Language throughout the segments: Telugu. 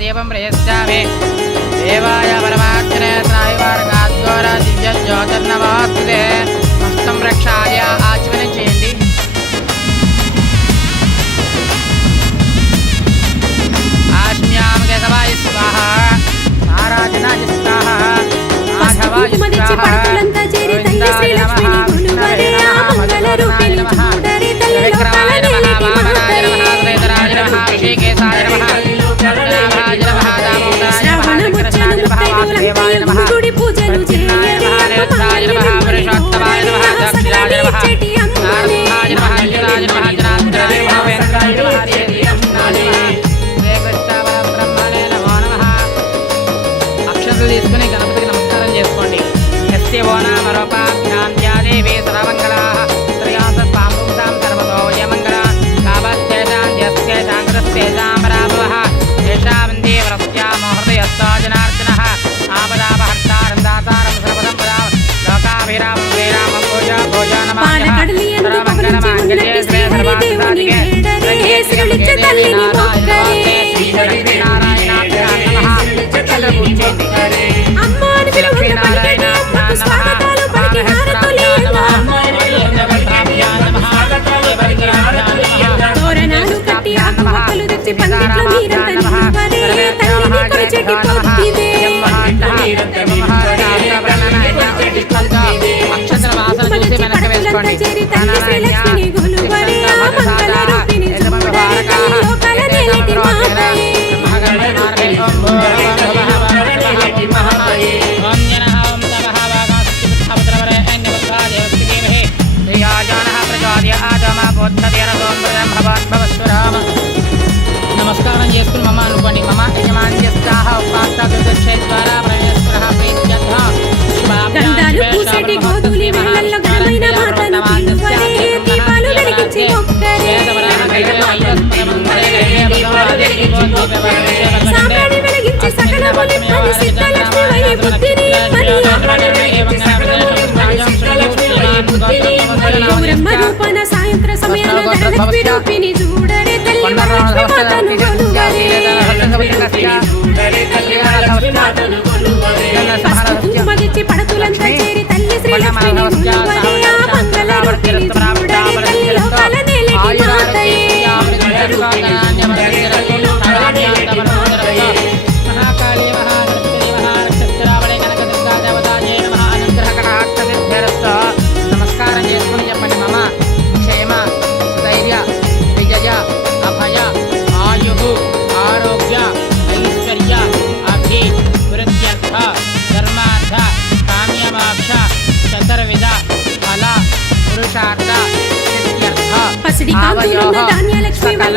ప్రయశ్చామి దేవాయ పరమాత్మనే త్రాయివారకాద్వార దివ్య జ్యోతిర్నవాస్తుతే హస్తం రక్షాయ ఆచమనం చేయండి ఆశ్మ్యామ కేశవాయ స్వాహ నారాజనాయ స్వాహ తల్లి శ్రీలక్ష్మిని కొలువరే ఆ మంగళ రూపిణి తెచ్చి పందిట్లో మీరంతా నిలువరే తల్లిని నమస్కారం చేసుకుని మమ్మ అనుకోండి మమ యజమాన్యస్థాహ ఉపాస్త దుర్దక్షేత్వారా ప్రవేశ్వర ప్రీత్యర్థ దండాలు పూసేటి గోధులి వేళల్లో ఘనమైన మాతను పిలువరే దీపాలు వెలిగించి మొక్కరే సాంబ్రాణి వెలిగించి సకల మునిపని సిద్ధలక్ష్మి వై బుద్ధిని గౌరమ్మ రూపన సాయంత్ర సమయంలో ధనలక్ష్మి రూపిణి పడతులంతా చేరి తల్లి శ్రీలక్ష్మిని కొలువరే సిద్ధ్యర్థ పసిడి కాంతులున్న ధాన్యలక్ష్మి వై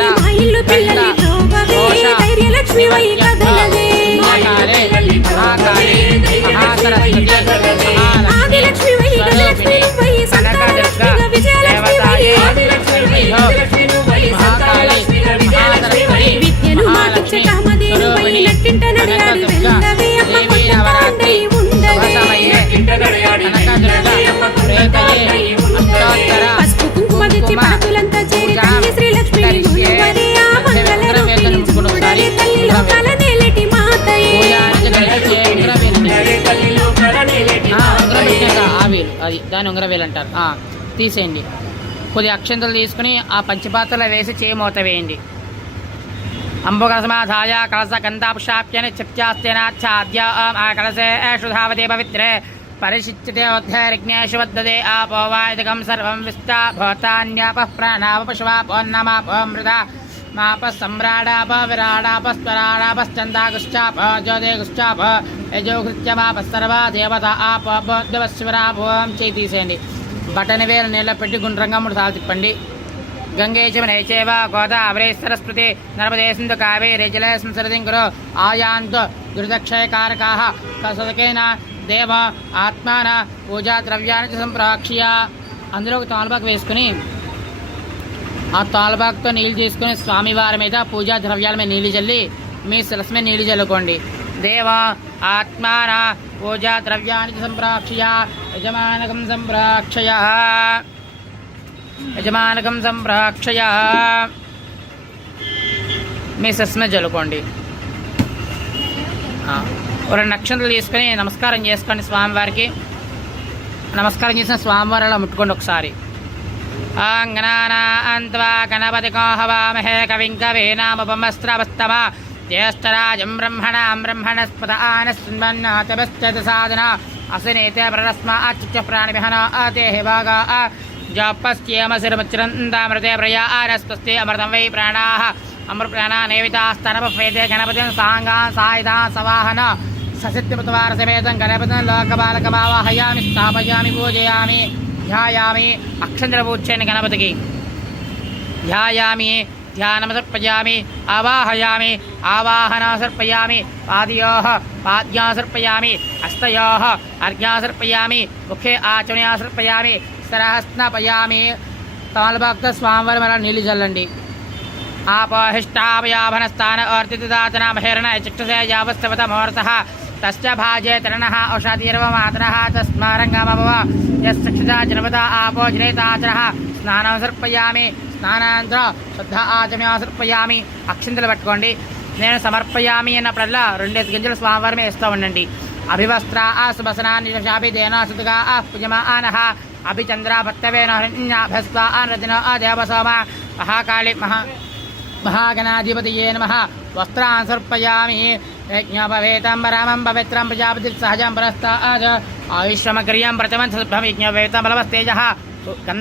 వేలు అది దాని ఉంగరవేలు అంటారు. తీసేయండి. కొద్ది అక్షంతలు తీసుకుని ఆ పంచపాత్రలో వేసి చేయమూత వేయండి. అంబుకలసమాధాయ కలస గంధాపుషాప్యని చిత్యాస్తేనాచ్ఛాద్య ఆ కలసే శుధావతే పవిత్రే. పరిశిచ్యతే వద్ధరిజ్ఞేషు వద్దదే ఆపోవాయుధకం సర్వం విస్తా భూతాన్యాపః ప్రాణాప మాప సమ్రాడాప విరాడాపస్వరాడాపశ్చందాగుశ్చాప జ్యోతిగుశ్చాప యజోకృత్యమాప దేవత ఆప బోధవశ్వరాభోం చేయి తీసేయండి బటన్ వేలు నీళ్ళ పెట్టి గుండ్రంగా మూడు సార్లు తిప్పండి. గంగేచ నైచేవ గోదావరి అవరేశ్వర నర్మదే సింధు కావేరి జల సంసరదిం కురు ఆయాంతు దుర్దక్షయకారకాः దేవ ఆత్మాన పూజా ద్రవ్యాన్ని సంప్రాక్ష్య. అందులో ఒక తాల్బాకు వేసుకుని ఆ తాల్బాకుతో నీళ్ళు తీసుకుని స్వామివారి మీద పూజా ద్రవ్యాల మీద నీళ్ళు చల్లి మీ శిరస్ మీద నీళ్ళు చల్లుకోండి. దేవ ఆత్మాన పూజా ద్రవ్యానికి సంప్రాక్షయ యజమానకం సంప్రాక్షయ యజమానకం సంప్రాక్షయ మీ సస్మ జలుకోండి ఒక రెండు నక్షత్రాలు తీసుకొని నమస్కారం చేసుకోండి స్వామివారికి. నమస్కారం చేసిన స్వామివారి అలా ముట్టుకోండి ఒకసారి. ఆంగనానాన్త్వా గణపతి హవామహే కవిం కవీనాముపమస్త్రవస్తమ. జ్యేష్ఠరాజం బ్రహ్మణాం బ్రహ్మణస్పద ఆనస్మన్నాతమస్త సాధన. అసనేతే ప్రరస్మ ప్రరస్మాచ్చుచ్చ ప్రాణిభన ఆతే భాగా. జాపస్యేమశిరమచిరందామృతే ప్రయా ఆనస్పస్తే అమృతం వై ప్రాణా. అమృప్రాణా ప్రాణానేవితాస్తనపేతే గణపతిం సాంగా సాయుధా సవాహన. ససిత్యమృతవారసమేతం గణపతిం లోకబాలకమావాహయామి స్థాపయామి పూజయామి ధ్యాయామి అక్షంద్ర గణపతికి. ధ్యాయామి ध्यानमसर्पयामि, आवाहयामि, आवाहनासर्पयामि, पादयोः, पाद्यासर्पयामि अर्घ्या अर्घ्यासर्पयामि, मुखे आचमयासर्पयामि स्तरहस्नपयामि तालभक्त स्वामर मरा नीली चलें आपोहिष्टापयाभन स्थान अर्तिदातना महिरण चक्षुषे यावस्तवत मुहूर्तः तस्य भाजे तरणः औषधिर्वमातरः तस्मारङ्गमभव। यश्चक्षुषा जनपद आपो जनेताचरः स्नानं सर्पयामि స్నానాంధ్ర శుద్ధ ఆచమయా సమర్పయామి అక్షింతలు పట్టుకోండి. నేను సమర్పయామి అన్నప్పుడల్లా రెండేసి గింజలు స్వామివారి మీద వేస్తూ ఉండండి. అభివస్త్ర ఆ శాపి దేనాసుతుగా ఆ పుజమా ఆనహ. అభిచంద్ర భత్తవేన హృణ్యాభస్వ ఆనరదిన ఆ దేవసోమ. మహాకాళి మహా మహాగణాధిపతియే నమ. వస్త్రాన్ సర్పయామి యజ్ఞోపవేతం యజ్ఞోపవేతంబరామం పవిత్రం ప్రజాపతి సహజం పురస్తాద్ ఆయుష్మక్రియం ప్రథమం శుభం యజ్ఞోపవేతం బలవస్తేజ. గంధ